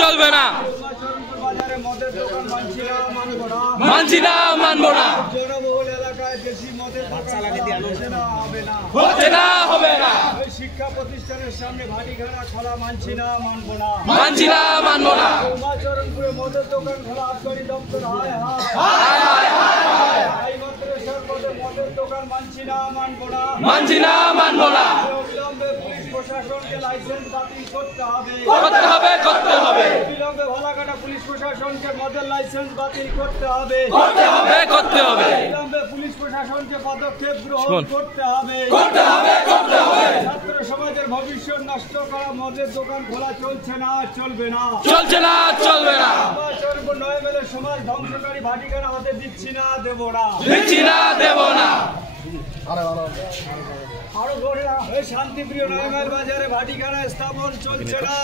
চলবে না। বাজারে মদের দোকান মানছি না, মানবো না। জনবহুল এলাকায় বেশি মদের হচ্ছে না, হবে না। শিক্ষা প্রতিষ্ঠানের সামনে ভাটিখানা খোলা মানছি না, মানবো না। মানছি না, মানবো না। উমাচরণপুরে মদের দোকান খোলা আবগারি দপ্তর হায় হায় হাই মাদ্রাসার মধ্যে মদের দোকান মানছি না, মানবো না। মানছি না, মানবো না। অবিলম্বে পুলিশ প্রশাসনকে লাইসেন্স বাতিল করতে হবে। করতে হবে, করতে হবে। অবিলম্বে ভালাকাটা পুলিশ প্রশাসনকে মদের লাইসেন্স বাতিল করতে হবে। করতে হবে, করতে হবে। অবিলম্বে পুলিশ প্রশাসনকে পদক্ষেপ গ্রহণ করতে হবে। করতে হবে, করতে হবে। ছাত্র সমাজের ভবিষ্যৎ নষ্ট করা মদের দোকান খোলা চলছে না, চলবে না। চলছে না, চলবে না। নয় মেলে সমাজ ধ্বংসকারী ভাটিখানা হতে দিচ্ছি না, দেব না। দিচ্ছি না, দেব না। আরো শান্তিপ্রিয় নয়মাইল বাজারে ভাটিখানা স্থাপন চলছে না।